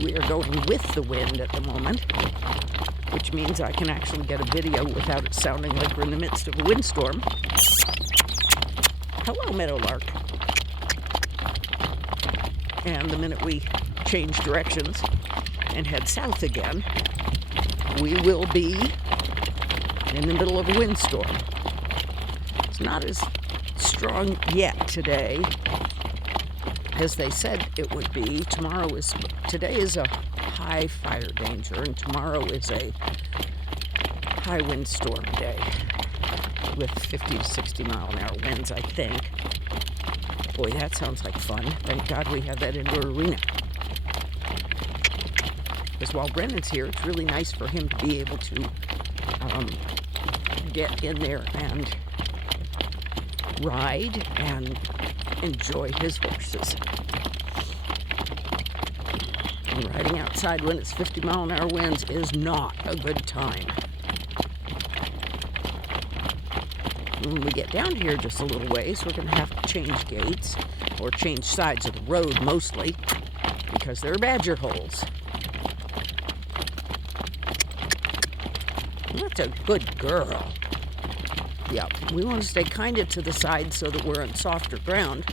We are going with the wind at the moment, which means I can actually get a video without it sounding like we're in the midst of a windstorm. Hello, meadowlark. And the minute we change directions and head south again, we will be in the middle of a windstorm. It's not as strong yet today as they said it would be. Today is a high fire danger, and tomorrow is a high windstorm day with 50 to 60 mile an hour winds, I think. Boy, that sounds like fun. Thank God we have that indoor arena. Because while Brennan's here, it's really nice for him to be able to get in there and ride and enjoy his horses. And riding outside when it's 50 mile an hour winds is not a good time. When we get down here just a little ways, we're going to have to change gaits, or change sides of the road mostly, because there are badger holes. That's a good girl. Yep, we want to stay kind of to the side so that we're on softer ground.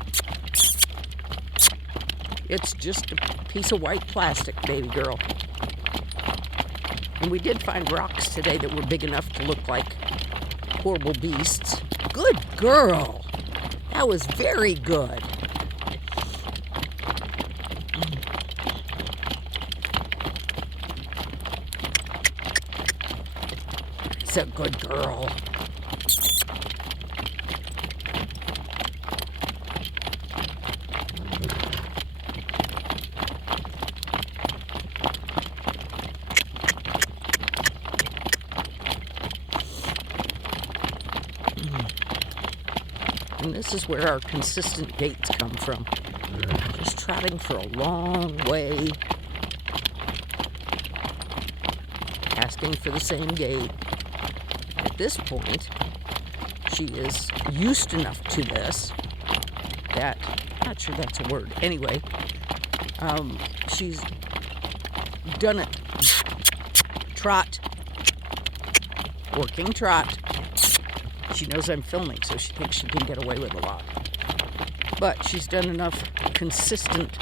It's just a piece of white plastic, baby girl. And we did find rocks today that were big enough to look like horrible beasts. Good girl. That was very good. It's a good girl. And this is where our consistent gaits come from. Just trotting for a long way, asking for the same gait. At this point, she is used enough to this that, not sure that's a word. Anyway, she's done it. Trot. Working trot. She knows I'm filming, so she thinks she can get away with a lot. But she's done enough consistent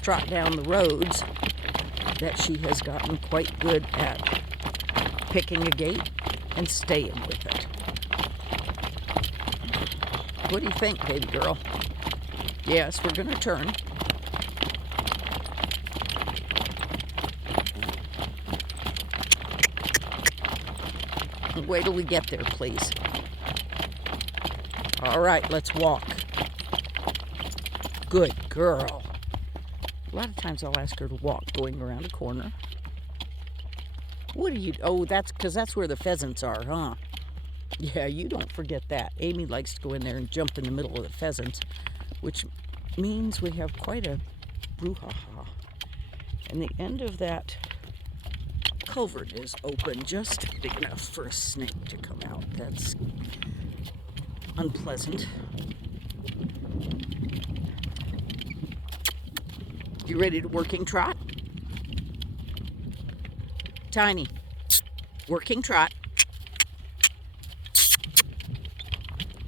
trot down the roads that she has gotten quite good at picking a gait and staying with it. What do you think, baby girl? Yes, we're going to turn. Wait till we get there, please. All right, let's walk. Good girl. A lot of times I'll ask her to walk going around a corner. What are you... Oh, that's because that's where the pheasants are, huh? Yeah, you don't forget that. Amy likes to go in there and jump in the middle of the pheasants, which means we have quite a brouhaha. And the end of that culvert is open, just big enough for a snake to come out. That's unpleasant. You ready to working trot? Tiny. Working trot.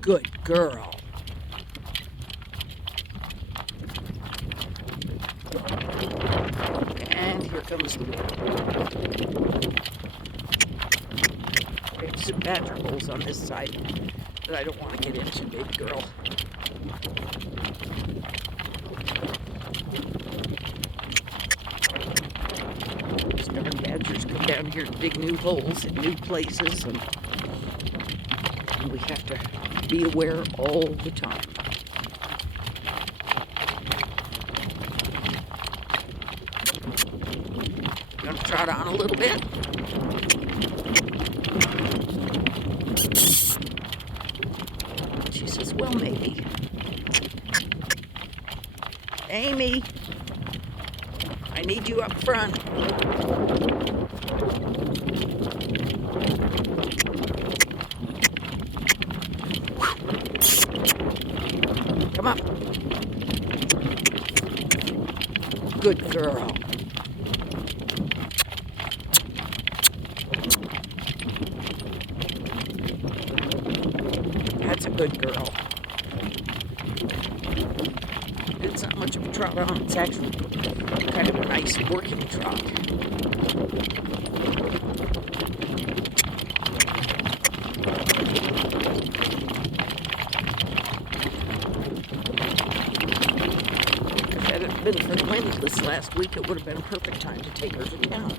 Good girl. And here comes the wind. There's some badger holes on this side that I don't want to get into, baby girl. Stubborn badgers come down here to dig new holes in new places, and we have to be aware all the time. Gonna trot on a little bit. She says, well, maybe. Amy, I need you up front. Come up. Good girl. good girl. It's not much of a trot on. It's actually kind of a nice working trot. If it hadn't been for the wind this last week, it would have been a perfect time to take her to town.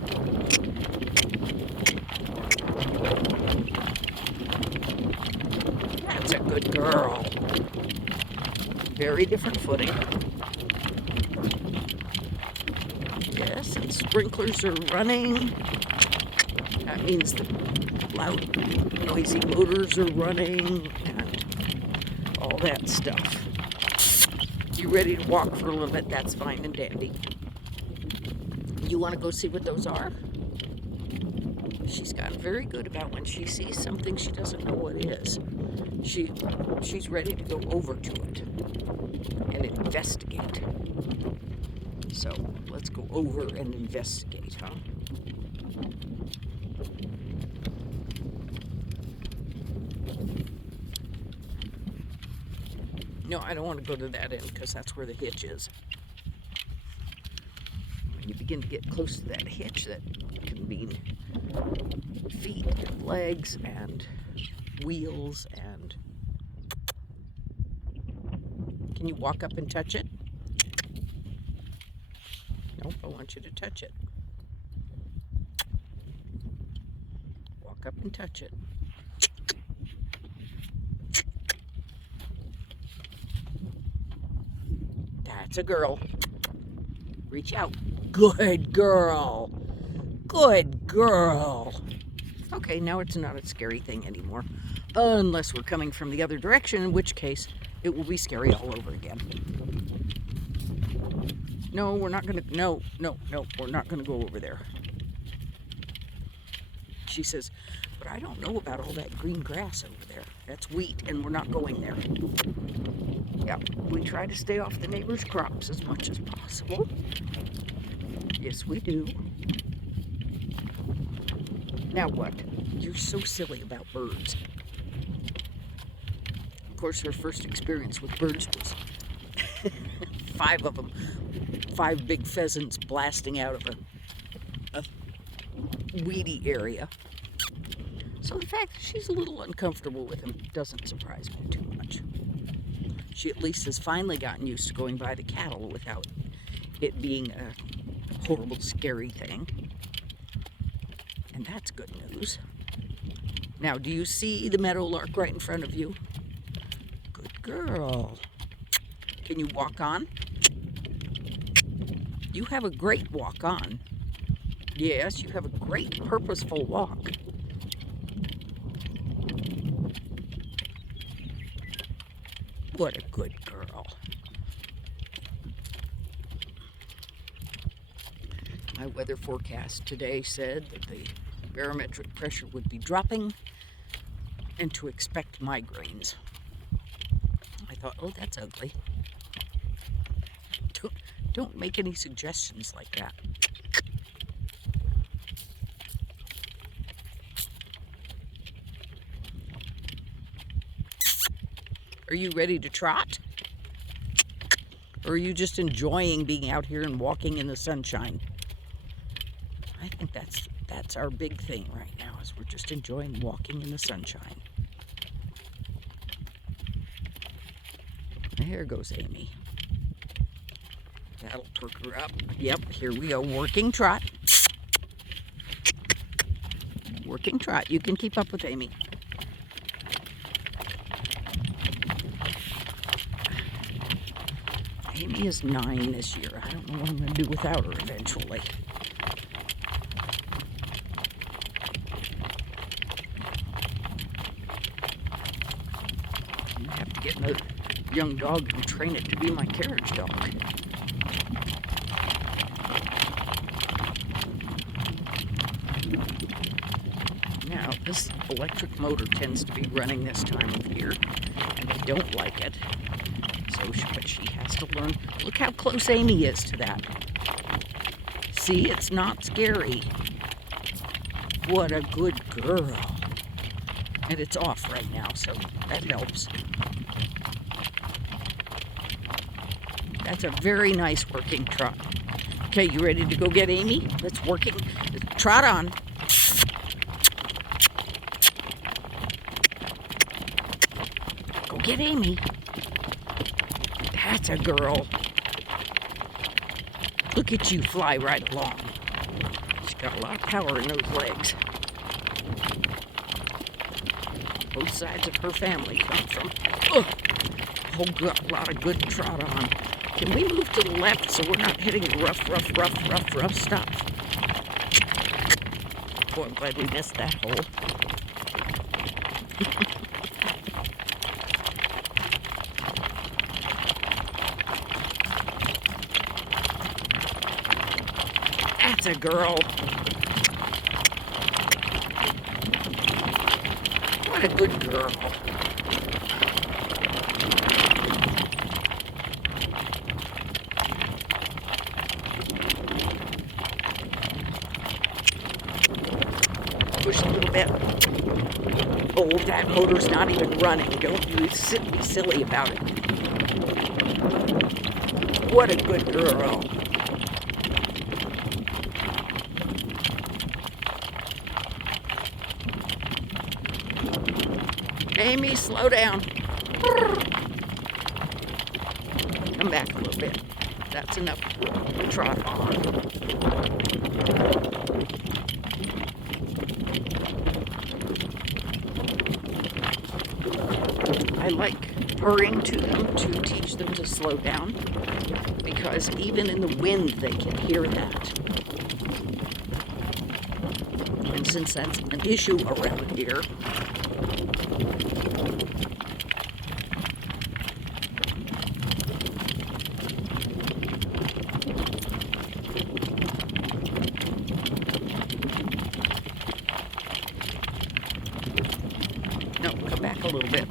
That's a good girl. Very different footing. Yes, and sprinklers are running. That means the loud, noisy motors are running and all that stuff. You ready to walk for a little bit? That's fine and dandy. You want to go see what those are? She's gotten very good about when she sees something she doesn't know what it is. She's ready to go over to it and investigate. So let's go over and investigate, huh? No, I don't want to go to that end because that's where the hitch is. When you begin to get close to that hitch, that can mean feet and legs and wheels and... Can you walk up and touch it? Nope, I want you to touch it. Walk up and touch it. That's a girl. Reach out. Good girl. Good girl. Okay, now it's not a scary thing anymore. Unless we're coming from the other direction, in which case it will be scary all over again. No, we're not going to... No, we're not going to go over there. She says, but I don't know about all that green grass over there. That's wheat, and we're not going there. Yeah, we try to stay off the neighbor's crops as much as possible. Yes, we do. Now what? You're so silly about birds. Of course, her first experience with birds was 5 of them. 5 big pheasants blasting out of a weedy area. So the fact that she's a little uncomfortable with him doesn't surprise me too much. She at least has finally gotten used to going by the cattle without it being a horrible, scary thing. And that's good news. Now, do you see the meadowlark right in front of you? Good girl. Can you walk on? You have a great walk on. Yes, you have a great purposeful walk. What a good girl. My weather forecast today said that the barometric pressure would be dropping and to expect migraines. I thought, oh, that's ugly. Don't make any suggestions like that. Are you ready to trot? Or are you just enjoying being out here and walking in the sunshine? I think that's our big thing right now, is we're just enjoying walking in the sunshine. Here goes Amy. That'll perk her up. Yep, here we go. Working trot. Working trot. You can keep up with Amy. Amy is 9 this year. I don't know what I'm going to do without her eventually. I'm going to have to get another young dog and train it to be my carriage dog. Now, this electric motor tends to be running this time of year, and I don't like it. But she has to learn. Look how close Amy is to that. See, it's not scary. What a good girl. And it's off right now, so that helps. That's a very nice working trot. Okay, you ready to go get Amy? Let's working. Trot on. Go get Amy. That's a girl. Look at you fly right along. She's got a lot of power in those legs. Both sides of her family come from a whole lot of good trot on. Can we move to the left so we're not hitting the rough stuff? Boy, I'm glad we missed that hole. That's a girl. What a good girl. Push a little bit. Oh, that motor's not even running. Don't be silly about it. What a good girl. Amy, slow down. Come back a little bit. That's enough to trot on. I like purring to them to teach them to slow down, because even in the wind they can hear that. And since that's an issue around here, no, come back a little bit.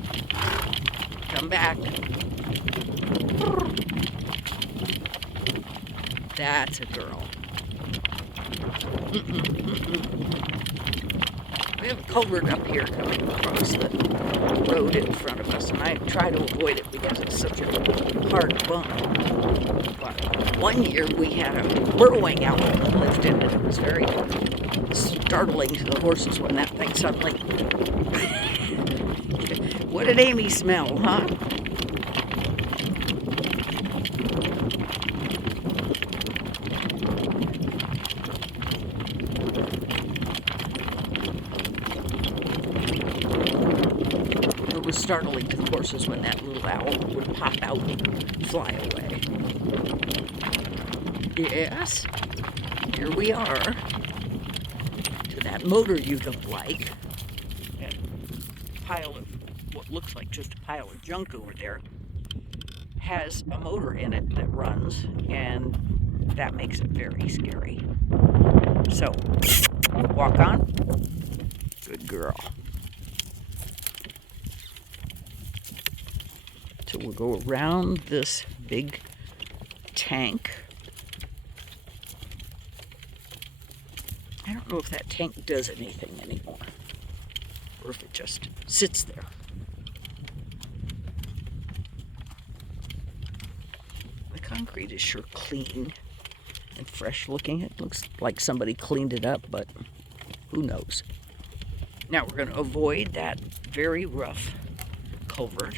Come back. That's a girl. We have a culvert up here coming across the road in front of us, and I try to avoid it because it's such a hard bump. But one year we had a burrowing owl that lived in it. It was very startling to the horses when that thing suddenly... What did Amy smell, huh? It was startling to the horses when that little owl would pop out and fly away. Yes, here we are to that motor you don't like. That pile of what looks like just a pile of junk over there has a motor in it that runs, and that makes it very scary. So, walk on. Good girl. So we'll go around this big tank. I don't know if that tank does anything anymore, or if it just sits there. The concrete is sure clean and fresh looking. It looks like somebody cleaned it up, but who knows. Now we're going to avoid that very rough culvert.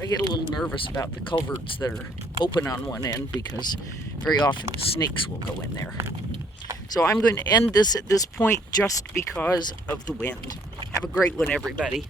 I get a little nervous about the culverts that are open on one end because very often the snakes will go in there. So I'm going to end this at this point just because of the wind. Have a great one, everybody.